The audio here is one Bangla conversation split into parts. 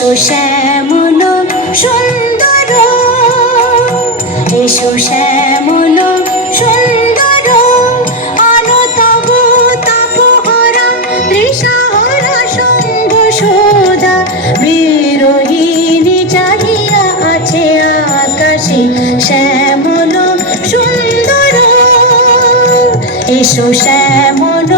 এসো শ্যামল, সুন্দর। এসো শ্যামল, সুন্দর। আলো তব তাপহরা তৃষাহরা সঙ্গ সোদা বিরোহিণী চাহিয়া আছে আকাশে শ্যামল, সুন্দর। এসো শ্যামল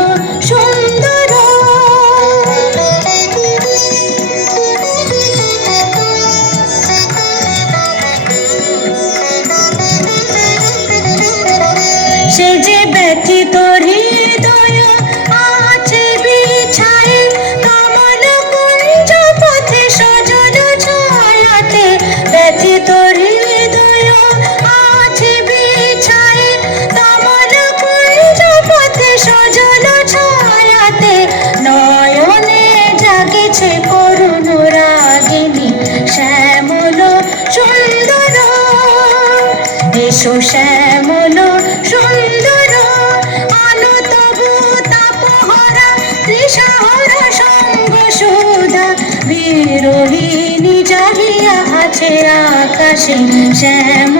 এসো শ্যামল সুন্দর বিরোহিণী চাহিয়া আছে আকাশে শ্যামল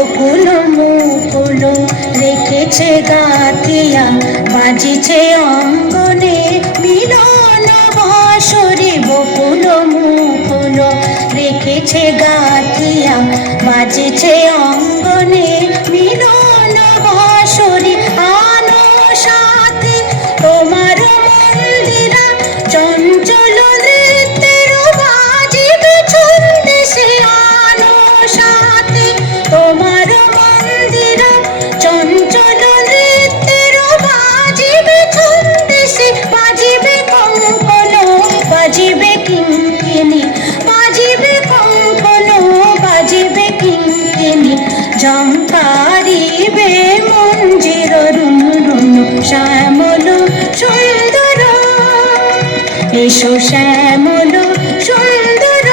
বকুল মুকুল রেখেছে গাতিয়া বাজিছে অঙ্গনে মিলন বাসরে বকুল মুকুল রেখেছে গাতিয়া বাজিছে অঙ্গনে জঙ্কারিবে মঞ্জির রুন রুন শ্যামল সুন্দর। এসো শ্যামল সুন্দর,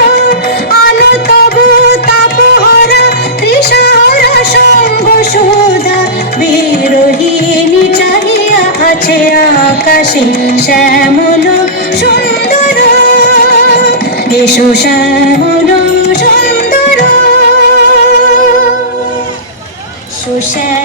আলো তবু তাপহরা তৃষাহরা সঙ্গ সুধা, বিরোহিণী চাহিয়া আছে আকাশে শ্যামল সুন্দর। এসো শ্যামল সুন্দর সুশ্যামল